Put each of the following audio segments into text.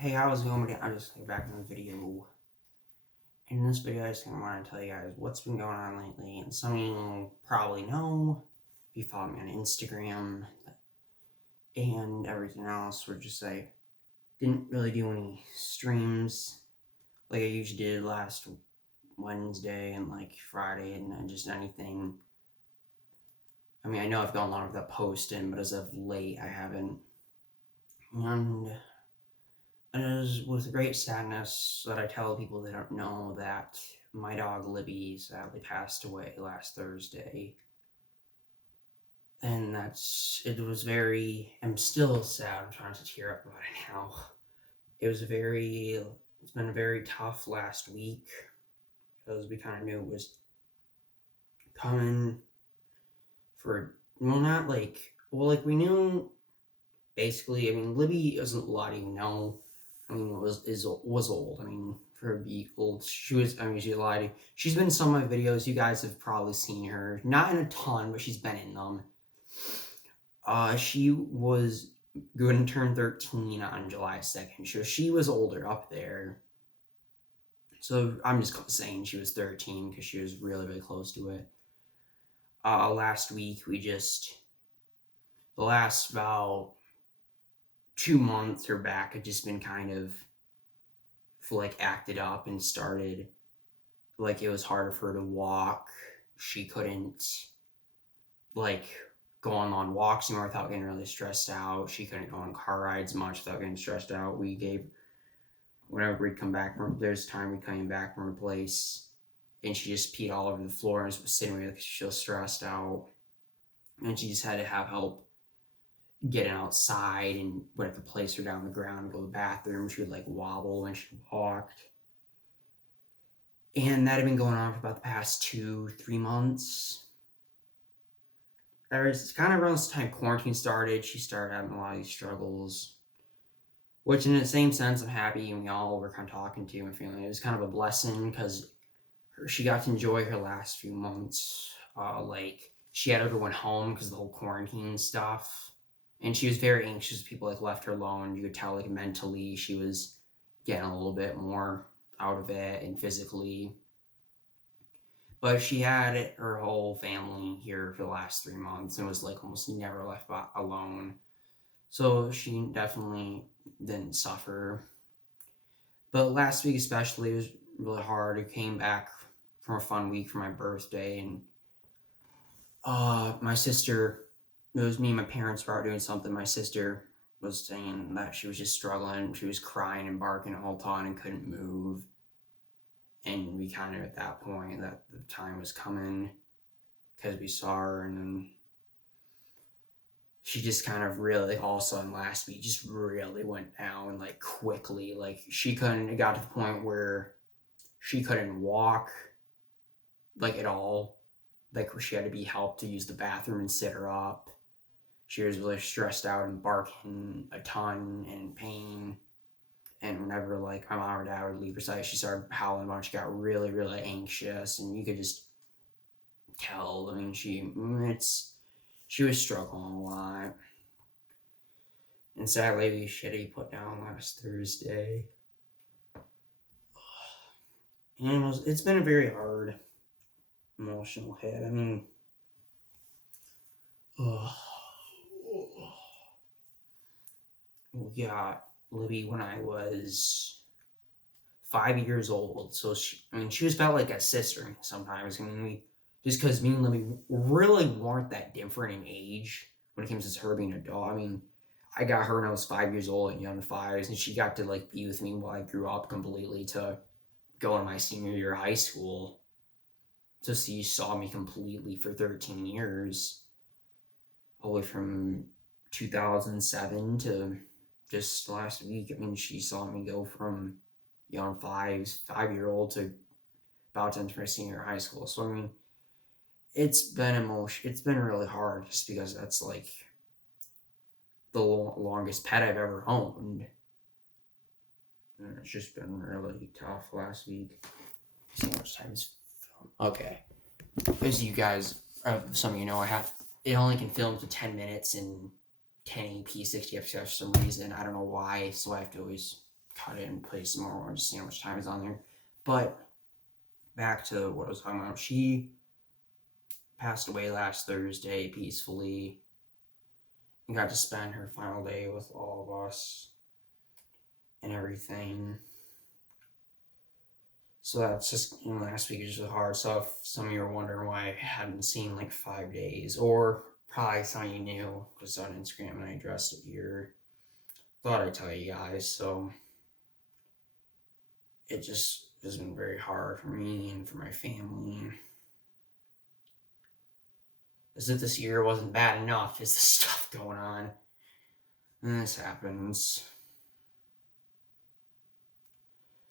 Hey, how's it going? I'm just back in the video. In this video, I just want to tell you guys what's been going on lately. And some of you probably know if you follow me on Instagram and everything else. We're just like, didn't really do any streams like I usually did last Wednesday and like Friday and just anything. I mean, I know I've gone along with that posting, but as of late, I haven't. And it is with great sadness that I tell people they don't know that my dog Libby sadly passed away last Thursday. And I'm still sad. I'm trying to tear up about it now. It's been a very tough last week because we kind of knew it was coming we knew basically. I mean, Libby isn't a lot of you know. I mean, was old. I mean, for her to be old, she's lied. She's been in some of my videos. You guys have probably seen her. Not in a ton, but she's been in them. She was going to turn 13 on July 2nd. So she was older up there. So I'm just saying she was 13 because she was really, really close to it. Last week, the last about 2 months, her back had just been kind of acted up and started it was harder for her to walk. She couldn't go on long walks anymore without getting really stressed out. She couldn't go on car rides much without getting stressed out. Whenever we'd come back there's time we came back from her place and she just peed all over the floor and was sitting there because she was stressed out, and she just had to have help getting outside, and would have to place her down on the ground and go to the bathroom. She would wobble when she walked. And that had been going on for about the past 2-3 months. It's kind of around this time quarantine started. She started having a lot of these struggles, which in the same sense, I'm happy and we all were kind of talking to and feeling it was kind of a blessing because she got to enjoy her last few months. She had everyone home because of the whole quarantine stuff. And she was very anxious. People left her alone. You could tell mentally she was getting a little bit more out of it and physically. But she had her whole family here for the last 3 months and was almost never left alone. So she definitely didn't suffer. But last week especially was really hard. I came back from a fun week for my birthday, and my sister, it was me and my parents were out doing something. My sister was saying that she was just struggling. She was crying and barking the whole time and couldn't move. And we kind of at that point that the time was coming because we saw her, and then she just kind of really all of a sudden last week just really went down quickly. It got to the point where she couldn't walk at all. She had to be helped to use the bathroom and sit her up. She was really stressed out and barking a ton and in pain. And whenever my mom or dad would leave her side, she started howling a bunch. She got really, really anxious, and you could just tell. I mean, she was struggling a lot. And sadly, she had to be put down last Thursday. And it's been a very hard emotional hit. I mean, we got Libby when I was 5 years old. So she was felt like a sister sometimes. I mean, just because me and Libby really weren't that different in age when it came to her being an adult. I mean, I got her when I was 5 years old in young fires, and she got to be with me while I grew up completely to go into my senior year of high school. So she saw me completely for 13 years, all the way from 2007 to just last week. I mean, she saw me go from young 5-year-old to about to enter my senior year of high school. So I mean, it's been really hard just because that's the longest pet I've ever owned. And it's just been really tough last week. Let's see how much time is film. Okay. As you guys, some of you know, it only can film to 10 minutes and 1080p 60 fps for some reason. I don't know why, so I have to always cut it and place some more, just see how much time is on there. But back to what I was talking about. She passed away last Thursday peacefully and got to spend her final day with all of us and everything. So that's just, last week was just hard. So if some of you are wondering why I hadn't seen like 5 days, or probably some of you knew because on Instagram and I addressed it here, thought I'd tell you guys. So it just has been very hard for me and for my family. As if this year wasn't bad enough, is the stuff going on. And this happens.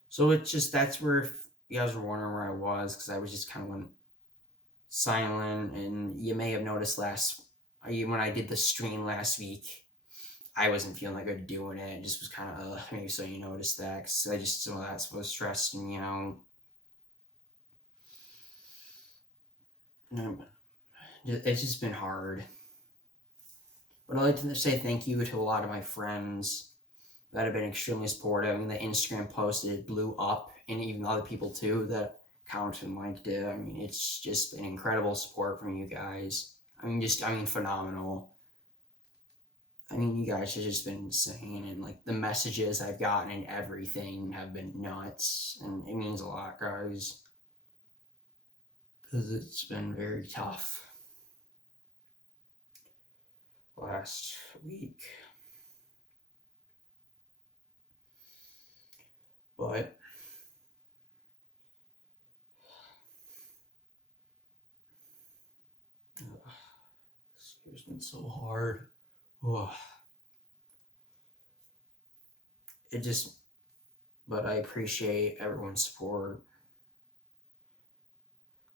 So it's just, that's where, if you guys were wondering where I was, because I was just kind of went silent. And you may have noticed when I did the stream last week, I wasn't feeling like good doing it. It just was kind of, maybe so you noticed that, because some of that was stressing me out. It's just been hard. But I'd like to say thank you to a lot of my friends that have been extremely supportive. I mean, the Instagram post, it blew up, and even other people too that commented and liked it. I mean, it's just been incredible support from you guys. I mean, phenomenal. I mean, you guys have just been insane, and like the messages I've gotten and everything have been nuts, and it means a lot, guys, because it's been very tough last week. But this year's been so hard. But I appreciate everyone's support.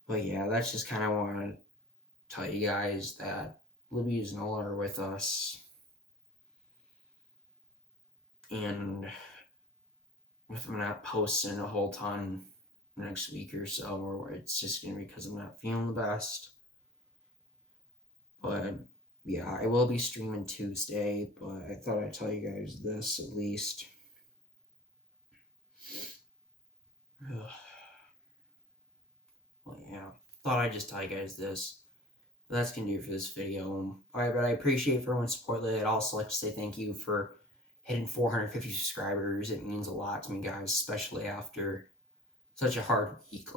But yeah, that's just kind of want to tell you guys that Libby is no longer with us. And if I'm not posting a whole ton next week or so, or it's just going to be because I'm not feeling the best. But yeah, I will be streaming Tuesday, but I thought I'd tell you guys this at least. Well, yeah, thought I'd just tell you guys this. But that's going to do it for this video. Alright, but I appreciate for everyone's support. I'd also like to say thank you for hitting 450 subscribers. It means a lot to me, guys, especially after such a hard week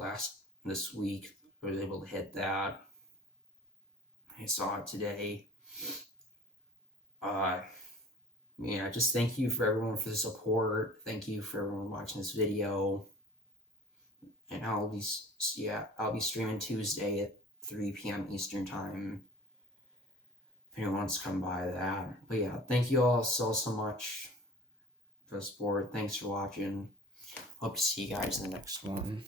this week. I was able to hit that. I saw it today. Yeah, just thank you for everyone for the support. Thank you for everyone watching this video. And I'll be streaming Tuesday at 3 p.m. Eastern time. If anyone wants to come by that. But yeah, thank you all so much for the support. Thanks for watching. Hope to see you guys in the next one.